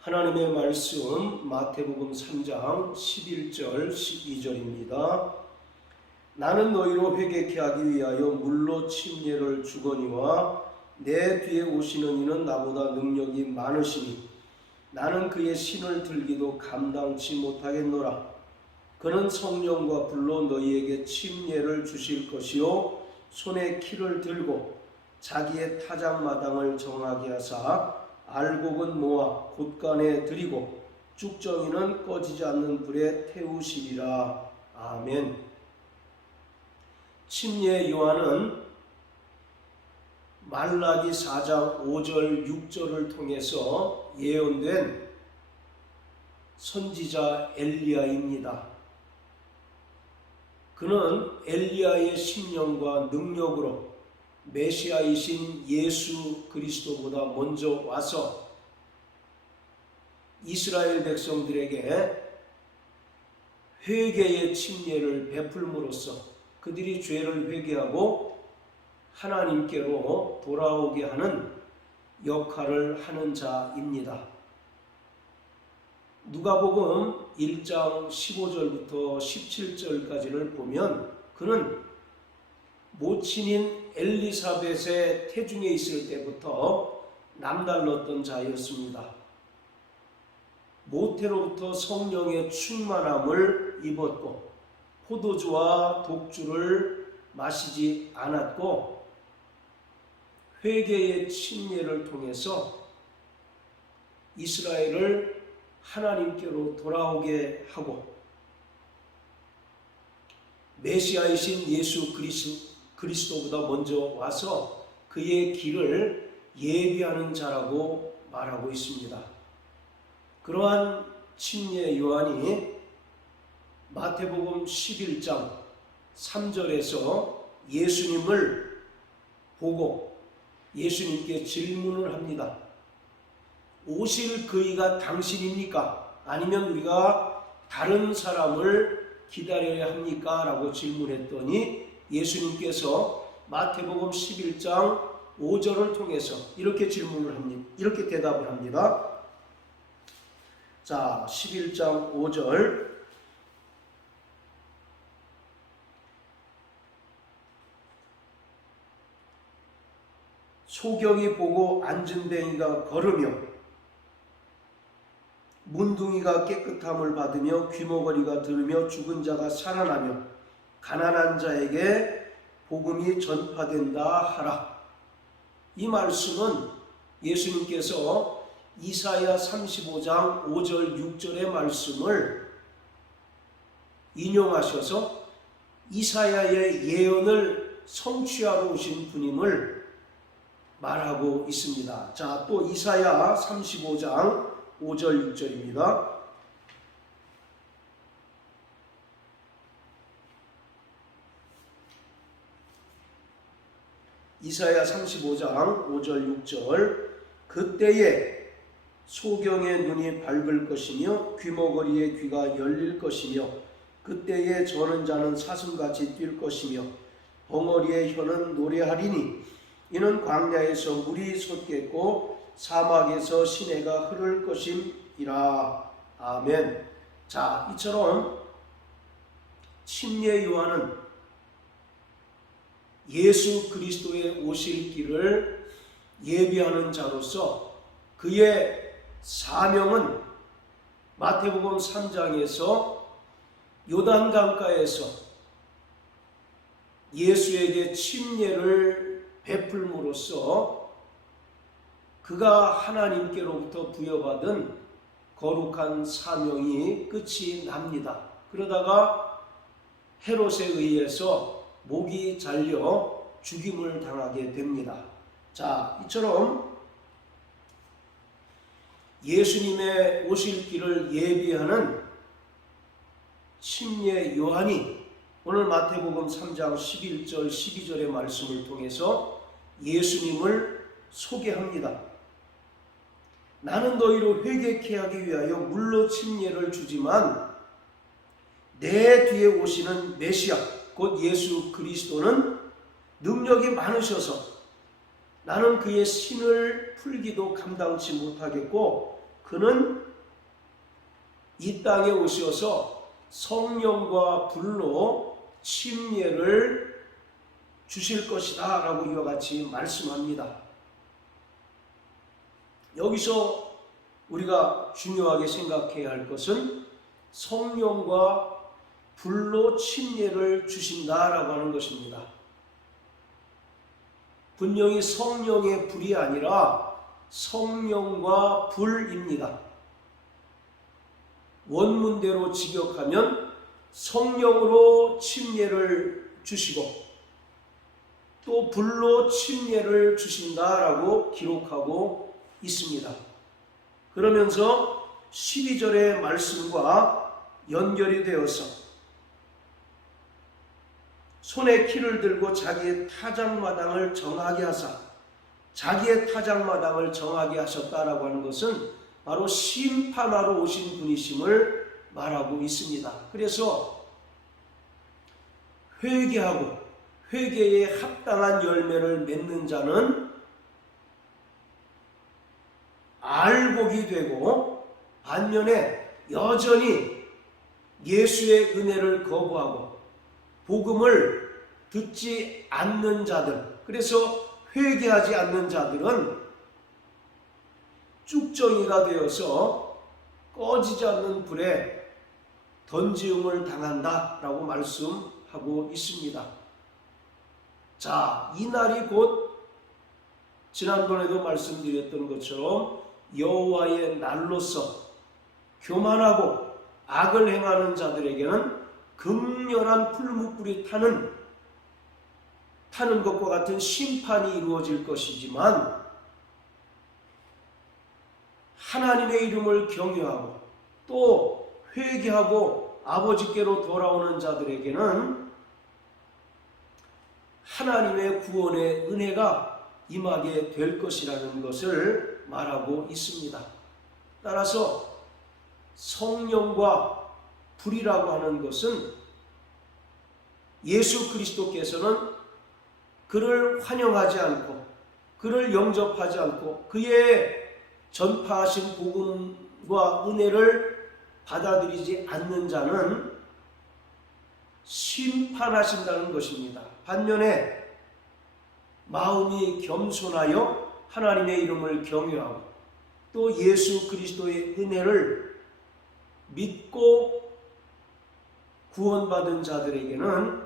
하나님의 말씀 마태복음 3장 11절 12절입니다. 나는 너희로 회개케 하기 위하여 물로 침례를 주거니와 내 뒤에 오시는 이는 나보다 능력이 많으시니 나는 그의 신을 들기도 감당치 못하겠노라. 그는 성령과 불로 너희에게 침례를 주실 것이요 손에 키를 들고 자기의 타작마당을 정하게 하사 알곡은 모아 곳간에 들이고 쭉정이는 꺼지지 않는 불에 태우시리라. 아멘. 침례 요한은 말라기 4장 5절 6절을 통해서 예언된 선지자 엘리야입니다. 그는 엘리야의 신령과 능력으로 메시아이신 예수 그리스도보다 먼저 와서 이스라엘 백성들에게 회개의 침례를 베풀므로써 그들이 죄를 회개하고 하나님께로 돌아오게 하는 역할을 하는 자입니다. 누가복음 1장 15절부터 17절까지를 보면 그는 모친인 엘리사벳의 태중에 있을 때부터 남달랐던 자였습니다. 모태로부터 성령의 충만함을 입었고 포도주와 독주를 마시지 않았고 회개의 침례를 통해서 이스라엘을 하나님께로 돌아오게 하고 메시아이신 예수 그리스도보다 먼저 와서 그의 길을 예비하는 자라고 말하고 있습니다. 그러한 침례 요한이 마태복음 11장 3절에서 예수님을 보고 예수님께 질문을 합니다. 오실 그이가 당신입니까? 아니면 우리가 다른 사람을 기다려야 합니까? 라고 질문했더니 예수님께서 마태복음 11장 5절을 통해서 이렇게 질문을 합니다. 이렇게 대답을 합니다. 자, 11장 5절. 소경이 보고 앉은 뱅이가 걸으며 문둥이가 깨끗함을 받으며 귀머거리가 들으며 죽은 자가 살아나며 가난한 자에게 복음이 전파된다 하라. 이 말씀은 예수님께서 이사야 35장 5절 6절의 말씀을 인용하셔서 이사야의 예언을 성취하러 오신 분임을 말하고 있습니다. 자, 또 이사야 35장 5절 6절입니다. 이사야 35장 5절 6절. 그때에 소경의 눈이 밝을 것이며 귀머거리의 귀가 열릴 것이며 그때에 저는 자는 사슴같이 뛸 것이며 벙어리의 혀는 노래하리니 이는 광야에서 물이 솟겠고 사막에서 시내가 흐를 것임이라. 아멘. 자, 이처럼 침례 요한은 예수 그리스도의 오실 길을 예비하는 자로서 그의 사명은 마태복음 3장에서 요단강가에서 예수에게 침례를 베풀므로써 그가 하나님께로부터 부여받은 거룩한 사명이 끝이 납니다. 그러다가 헤롯에 의해서 목이 잘려 죽임을 당하게 됩니다. 자, 이처럼 예수님의 오실 길을 예비하는 침례 요한이 오늘 마태복음 3장 11절 12절의 말씀을 통해서 예수님을 소개합니다. 나는 너희로 회개케 하기 위하여 물로 침례를 주지만 내 뒤에 오시는 메시아 곧 예수 그리스도는 능력이 많으셔서 나는 그의 신을 풀기도 감당치 못하겠고 그는 이 땅에 오셔서 성령과 불로 침례를 주실 것이다 라고 이와 같이 말씀합니다. 여기서 우리가 중요하게 생각해야 할 것은 성령과 불로 침례를 주신다라고 하는 것입니다. 분명히 성령의 불이 아니라 성령과 불입니다. 원문대로 직역하면 성령으로 침례를 주시고 또 불로 침례를 주신다라고 기록하고 있습니다. 그러면서 12절의 말씀과 연결이 되어서 손에 키를 들고 자기의 타작마당을 정하게 하사, 자기의 타작마당을 정하게 하셨다라고 하는 것은 바로 심판하러 오신 분이심을 말하고 있습니다. 그래서 회개하고 회개에 합당한 열매를 맺는 자는 알곡이 되고, 반면에 여전히 예수의 은혜를 거부하고 복음을 듣지 않는 자들, 그래서 회개하지 않는 자들은 쭉정이가 되어서 꺼지지 않는 불에 던지음을 당한다라고 말씀하고 있습니다. 자, 이 날이 곧 지난번에도 말씀드렸던 것처럼 여호와의 날로서 교만하고 악을 행하는 자들에게는 극렬한 풀무불이 타는 것과 같은 심판이 이루어질 것이지만, 하나님의 이름을 경외하고 또 회개하고 아버지께로 돌아오는 자들에게는 하나님의 구원의 은혜가 임하게 될 것이라는 것을 말하고 있습니다. 따라서 성령과 불이라고 하는 것은 예수 그리스도께서는 그를 환영하지 않고 그를 영접하지 않고 그의 전파하신 복음과 은혜를 받아들이지 않는 자는 심판하신다는 것입니다. 반면에 마음이 겸손하여 하나님의 이름을 경외하고 또 예수 그리스도의 은혜를 믿고 구원받은 자들에게는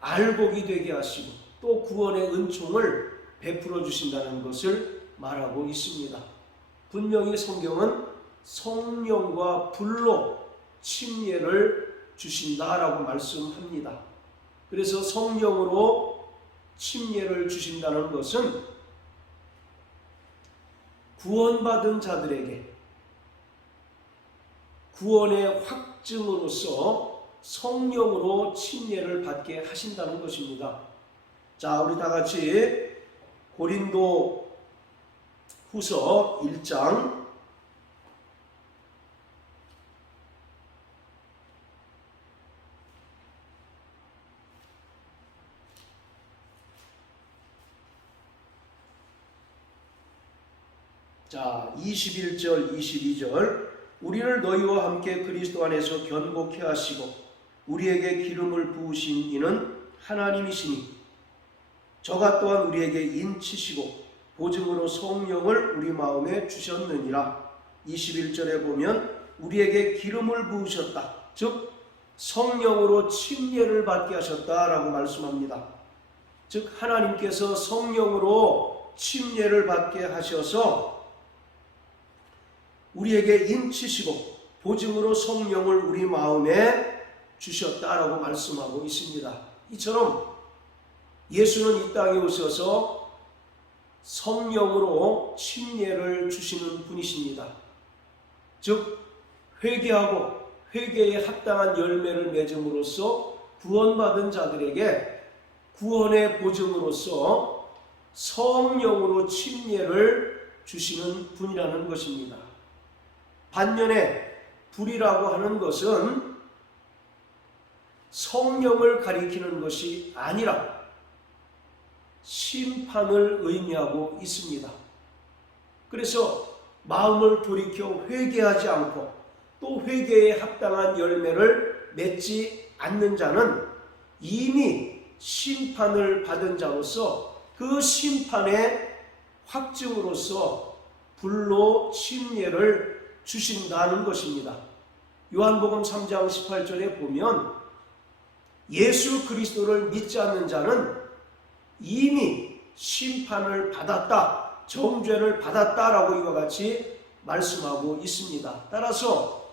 알곡이 되게 하시고 또 구원의 은총을 베풀어 주신다는 것을 말하고 있습니다. 분명히 성경은 성령과 불로 침례를 주신다라고 말씀합니다. 그래서 성령으로 침례를 주신다는 것은 구원받은 자들에게 구원의 확증으로서 성령으로 침례를 받게 하신다는 것입니다. 자, 우리 다 같이 고린도 후서 1장 자, 21절 22절 우리를 너희와 함께 그리스도 안에서 견고케 하시고 우리에게 기름을 부으신 이는 하나님이시니 저가 또한 우리에게 인치시고 보증으로 성령을 우리 마음에 주셨느니라. 21절에 보면 우리에게 기름을 부으셨다, 즉 성령으로 침례를 받게 하셨다라고 말씀합니다. 즉 하나님께서 성령으로 침례를 받게 하셔서 우리에게 인치시고 보증으로 성령을 우리 마음에 주셨다라고 말씀하고 있습니다. 이처럼 예수는 이 땅에 오셔서 성령으로 침례를 주시는 분이십니다. 즉 회개하고 회개에 합당한 열매를 맺음으로써 구원받은 자들에게 구원의 보증으로서 성령으로 침례를 주시는 분이라는 것입니다. 반면에 불이라고 하는 것은 성령을 가리키는 것이 아니라 심판을 의미하고 있습니다. 그래서 마음을 돌이켜 회개하지 않고 또 회개에 합당한 열매를 맺지 않는 자는 이미 심판을 받은 자로서 그 심판의 확증으로서 불로 침례를 주신다는 것입니다. 요한복음 3장 18절에 보면 예수 그리스도를 믿지 않는 자는 이미 심판을 받았다, 정죄를 받았다라고 이와 같이 말씀하고 있습니다. 따라서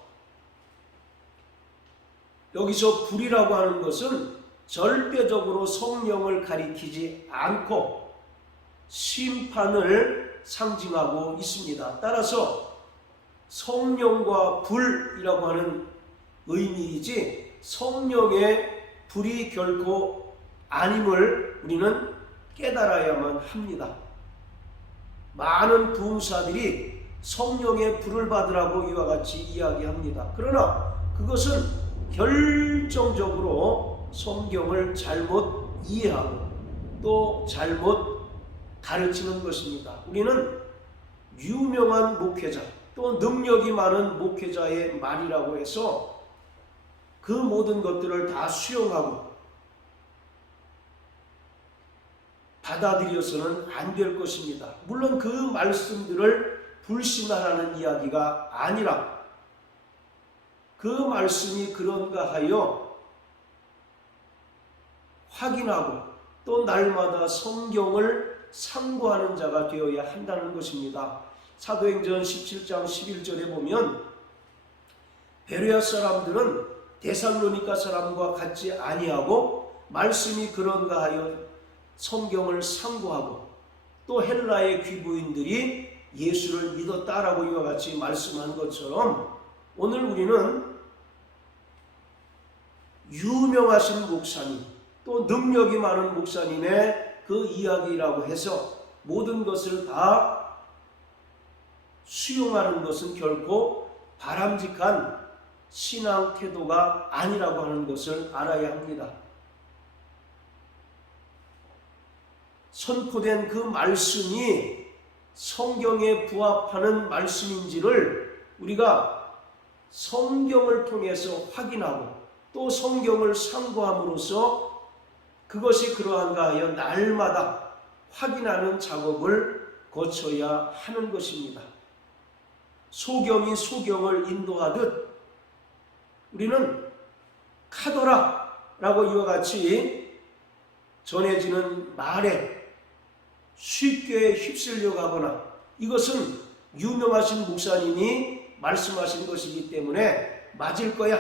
여기서 불이라고 하는 것은 절대적으로 성령을 가리키지 않고 심판을 상징하고 있습니다. 따라서 성령과 불이라고 하는 의미이지 성령의 불이 결코 아님을 우리는 깨달아야만 합니다. 많은 부흥사들이 성령의 불을 받으라고 이와 같이 이야기합니다. 그러나 그것은 결정적으로 성경을 잘못 이해하고 또 잘못 가르치는 것입니다. 우리는 유명한 목회자 또 능력이 많은 목회자의 말이라고 해서 그 모든 것들을 다 수용하고 받아들여서는 안 될 것입니다. 물론 그 말씀들을 불신하라는 이야기가 아니라 그 말씀이 그런가 하여 확인하고 또 날마다 성경을 상고하는 자가 되어야 한다는 것입니다. 사도행전 17장 11절에 보면 베레아 사람들은 데살로니가 사람과 같지 아니하고 말씀이 그런가 하여 성경을 상고하고 또 헬라의 귀부인들이 예수를 믿었다라고 이와 같이 말씀한 것처럼 오늘 우리는 유명하신 목사님 또 능력이 많은 목사님의 그 이야기라고 해서 모든 것을 다 수용하는 것은 결코 바람직한 신앙 태도가 아니라고 하는 것을 알아야 합니다. 선포된 그 말씀이 성경에 부합하는 말씀인지를 우리가 성경을 통해서 확인하고 또 성경을 상고함으로써 그것이 그러한가 하여 날마다 확인하는 작업을 거쳐야 하는 것입니다. 소경이 소경을 인도하듯 우리는 카더라라고 이와 같이 전해지는 말에 쉽게 휩쓸려 가거나 이것은 유명하신 목사님이 말씀하신 것이기 때문에 맞을 거야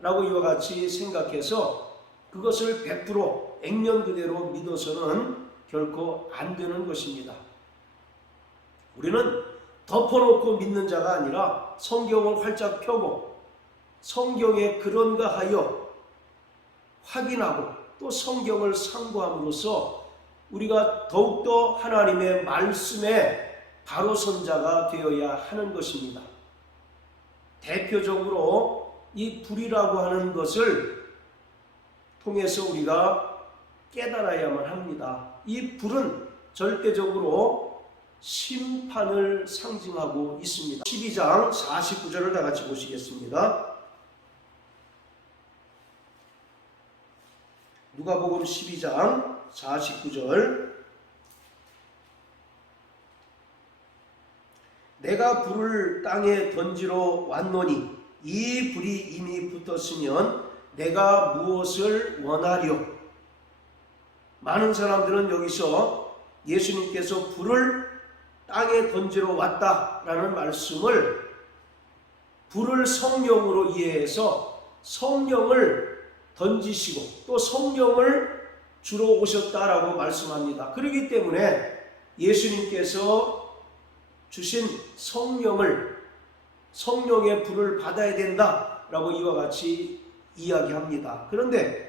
라고 이와 같이 생각해서 그것을 100% 액면 그대로 믿어서는 결코 안 되는 것입니다. 우리는 덮어놓고 믿는 자가 아니라 성경을 활짝 펴고 성경에 그런가 하여 확인하고 또 성경을 상고함으로써 우리가 더욱더 하나님의 말씀에 바로 선 자가 되어야 하는 것입니다. 대표적으로 이 불이라고 하는 것을 통해서 우리가 깨달아야만 합니다. 이 불은 절대적으로 심판을 상징하고 있습니다. 12장 49절을 다 같이 보시겠습니다. 누가복음 12장 49절 내가 불을 땅에 던지러 왔노니 이 불이 이미 붙었으면 내가 무엇을 원하려. 많은 사람들은 여기서 예수님께서 불을 땅에 던지러 왔다라는 말씀을 불을 성령으로 이해해서 성령을 던지시고 또 성령을 주러 오셨다라고 말씀합니다. 그렇기 때문에 예수님께서 주신 성령의 불을 받아야 된다라고 이와 같이 이야기합니다. 그런데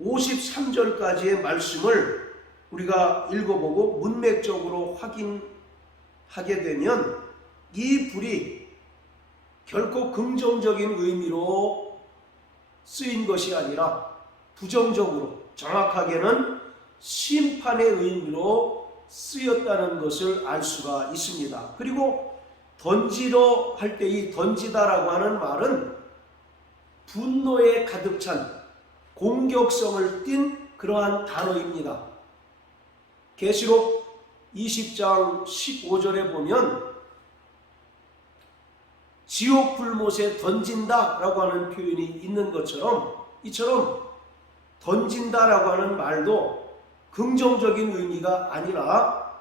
53절까지의 말씀을 우리가 읽어보고 문맥적으로 확인하게 되면 이 불이 결코 긍정적인 의미로 쓰인 것이 아니라 부정적으로 정확하게는 심판의 의미로 쓰였다는 것을 알 수가 있습니다. 그리고 던지러 할 때 이 던지다라고 하는 말은 분노에 가득 찬 공격성을 띤 그러한 단어입니다. 계시록 20장 15절에 보면 지옥 불못에 던진다라고 하는 표현이 있는 것처럼 이처럼 던진다라고 하는 말도 긍정적인 의미가 아니라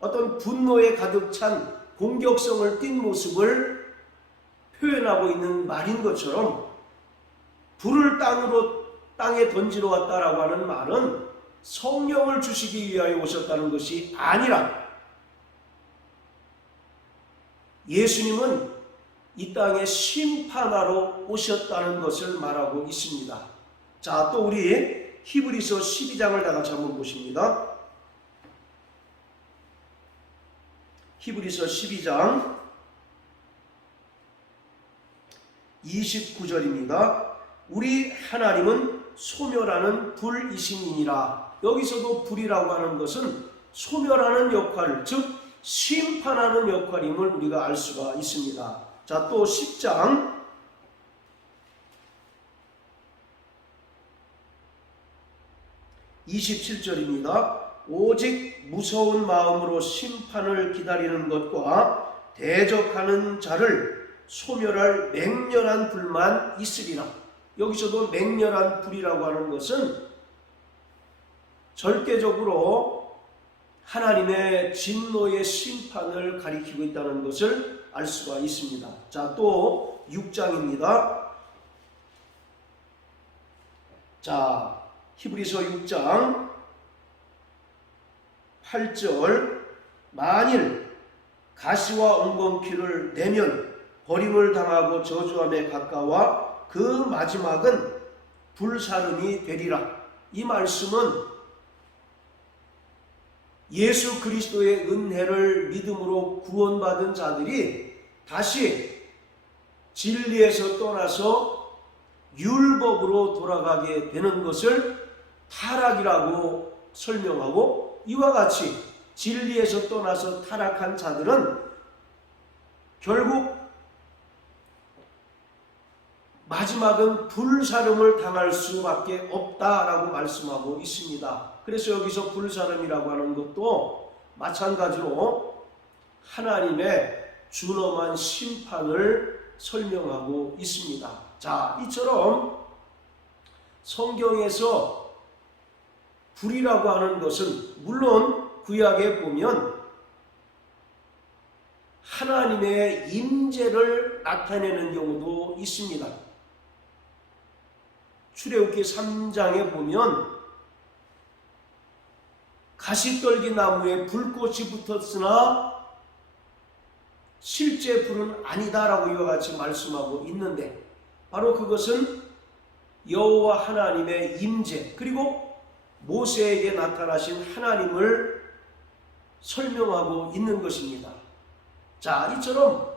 어떤 분노에 가득 찬 공격성을 띤 모습을 표현하고 있는 말인 것처럼 불을 땅에 던지러 왔다라고 하는 말은 성령을 주시기 위하여 오셨다는 것이 아니라 예수님은 이 땅에 심판하러 오셨다는 것을 말하고 있습니다. 자, 또 우리 히브리서 12장을 다 같이 한번 보십니다. 히브리서 12장 29절입니다. 우리 하나님은 소멸하는 불이시니라. 여기서도 불이라고 하는 것은 소멸하는 역할, 즉 심판하는 역할임을 우리가 알 수가 있습니다. 자, 또 10장 27절입니다. 오직 무서운 마음으로 심판을 기다리는 것과 대적하는 자를 소멸할 맹렬한 불만 있으리라. 여기서도 맹렬한 불이라고 하는 것은 절대적으로 하나님의 진노의 심판을 가리키고 있다는 것을 알 수가 있습니다. 자, 또 6장입니다. 자, 히브리서 6장 8절 만일 가시와 엉겅퀴를 내면 버림을 당하고 저주함에 가까워 그 마지막은 불사름이 되리라. 이 말씀은 예수 그리스도의 은혜를 믿음으로 구원받은 자들이 다시 진리에서 떠나서 율법으로 돌아가게 되는 것을 타락이라고 설명하고, 이와 같이 진리에서 떠나서 타락한 자들은 결국 마지막은 불사름을 당할 수밖에 없다라고 말씀하고 있습니다. 그래서 여기서 불사름이라고 하는 것도 마찬가지로 하나님의 준엄한 심판을 설명하고 있습니다. 자, 이처럼 성경에서 불이라고 하는 것은 물론 구약에 보면 하나님의 임재를 나타내는 경우도 있습니다. 출애굽기 3장에 보면 가시떨기 나무에 불꽃이 붙었으나 실제 불은 아니다라고 이와 같이 말씀하고 있는데, 바로 그것은 여호와 하나님의 임재, 그리고 모세에게 나타나신 하나님을 설명하고 있는 것입니다. 자, 이처럼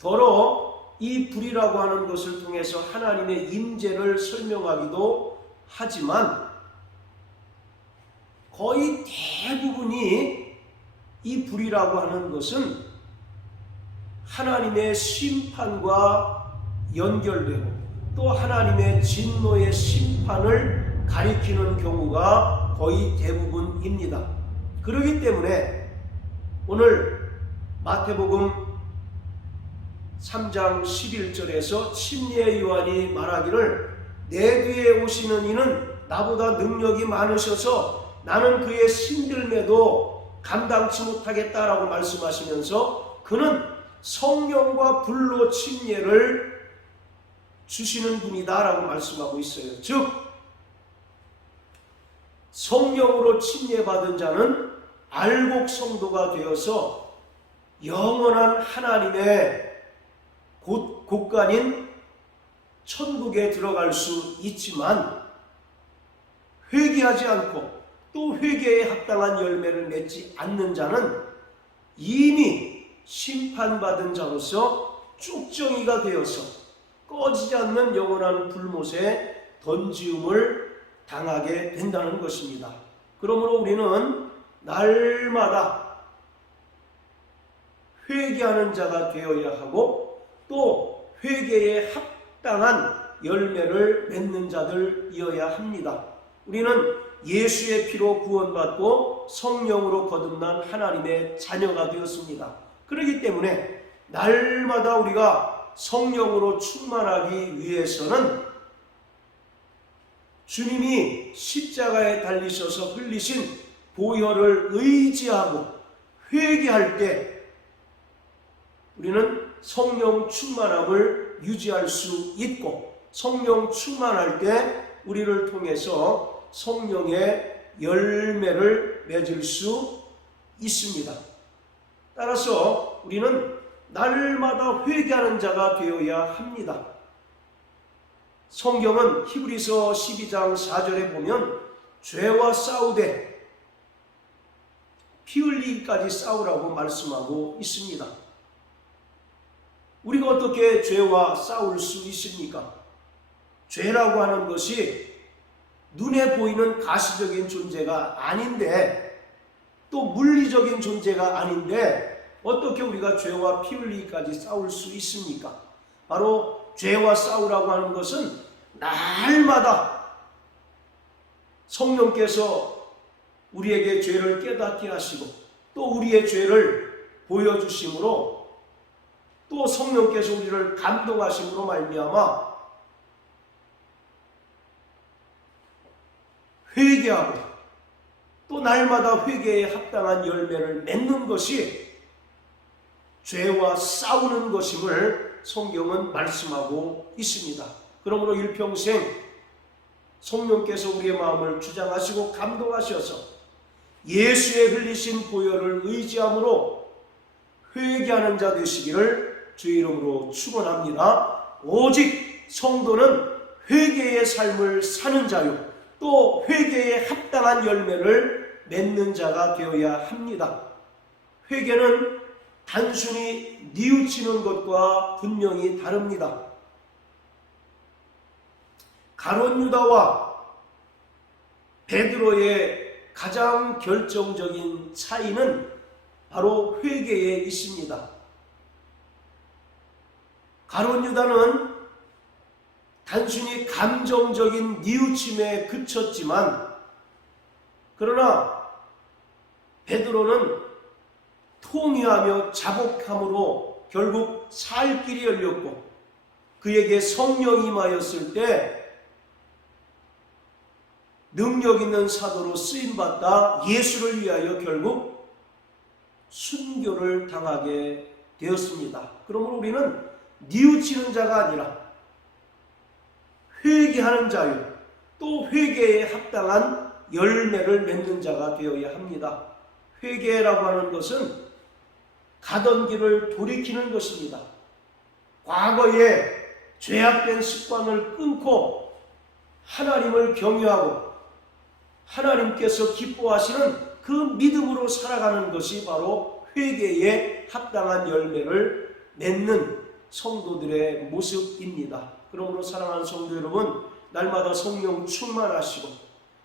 더러 이 불이라고 하는 것을 통해서 하나님의 임재를 설명하기도 하지만 거의 대부분이 이 불이라고 하는 것은 하나님의 심판과 연결되고 또 하나님의 진노의 심판을 가리키는 경우가 거의 대부분입니다. 그렇기 때문에 오늘 마태복음 3장 11절에서 침례 요한이 말하기를 내 뒤에 오시는 이는 나보다 능력이 많으셔서 나는 그의 신들매도 감당치 못하겠다라고 말씀하시면서 그는 성령과 불로 침례를 주시는 분이다라고 말씀하고 있어요. 즉 성령으로 침례받은 자는 알곡 성도가 되어서 영원한 하나님의 곳간인 천국에 들어갈 수 있지만, 회개하지 않고 또 회개에 합당한 열매를 맺지 않는 자는 이미 심판받은 자로서 쭉정이가 되어서 꺼지지 않는 영원한 불못에 던지움을 당하게 된다는 것입니다. 그러므로 우리는 날마다 회개하는 자가 되어야 하고 또 회개에 합당한 열매를 맺는 자들이어야 합니다. 우리는 예수의 피로 구원받고 성령으로 거듭난 하나님의 자녀가 되었습니다. 그렇기 때문에 날마다 우리가 성령으로 충만하기 위해서는 주님이 십자가에 달리셔서 흘리신 보혈을 의지하고 회개할 때 우리는 성령 충만함을 유지할 수 있고, 성령 충만할 때 우리를 통해서 성령의 열매를 맺을 수 있습니다. 따라서 우리는 날마다 회개하는 자가 되어야 합니다. 성경은 히브리서 12장 4절에 보면 죄와 싸우되 피 흘리기까지 싸우라고 말씀하고 있습니다. 우리가 어떻게 죄와 싸울 수 있습니까? 죄라고 하는 것이 눈에 보이는 가시적인 존재가 아닌데, 또 물리적인 존재가 아닌데 어떻게 우리가 죄와 피 흘리기까지 싸울 수 있습니까? 바로 죄와 싸우라고 하는 것은 날마다 성령께서 우리에게 죄를 깨닫게 하시고 또 우리의 죄를 보여주심으로 또 성령께서 우리를 감동하심으로 말미암아 회개하고 또 날마다 회개에 합당한 열매를 맺는 것이 죄와 싸우는 것임을 성경은 말씀하고 있습니다. 그러므로 일평생 성령께서 우리의 마음을 주장하시고 감동하셔서 예수의 흘리신 보혈을 의지함으로 회개하는 자 되시기를 주의 이름으로 축원합니다. 오직 성도는 회개의 삶을 사는 자요 또 회개에 합당한 열매를 맺는 자가 되어야 합니다. 회개는 단순히 뉘우치는 것과 분명히 다릅니다. 가룟 유다와 베드로의 가장 결정적인 차이는 바로 회개에 있습니다. 가룟 유다는 단순히 감정적인 뉘우침에 그쳤지만, 그러나 베드로는 통회하며 자복함으로 결국 살 길이 열렸고 그에게 성령이 임하였을 때 능력 있는 사도로 쓰임받다 예수를 위하여 결국 순교를 당하게 되었습니다. 그러므로 우리는 뉘우치는 자가 아니라 회개하는 자요 또 회개에 합당한 열매를 맺는 자가 되어야 합니다. 회개라고 하는 것은 가던 길을 돌이키는 것입니다. 과거에 죄악된 습관을 끊고 하나님을 경외하고 하나님께서 기뻐하시는 그 믿음으로 살아가는 것이 바로 회개에 합당한 열매를 맺는 성도들의 모습입니다. 그러므로 사랑하는 성도 여러분, 날마다 성령 충만하시고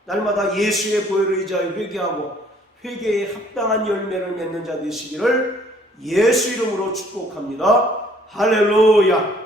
날마다 예수의 보혈을 의지하여 회개하고 회개에 합당한 열매를 맺는 자 되시기를 예수 이름으로 축복합니다. 할렐루야.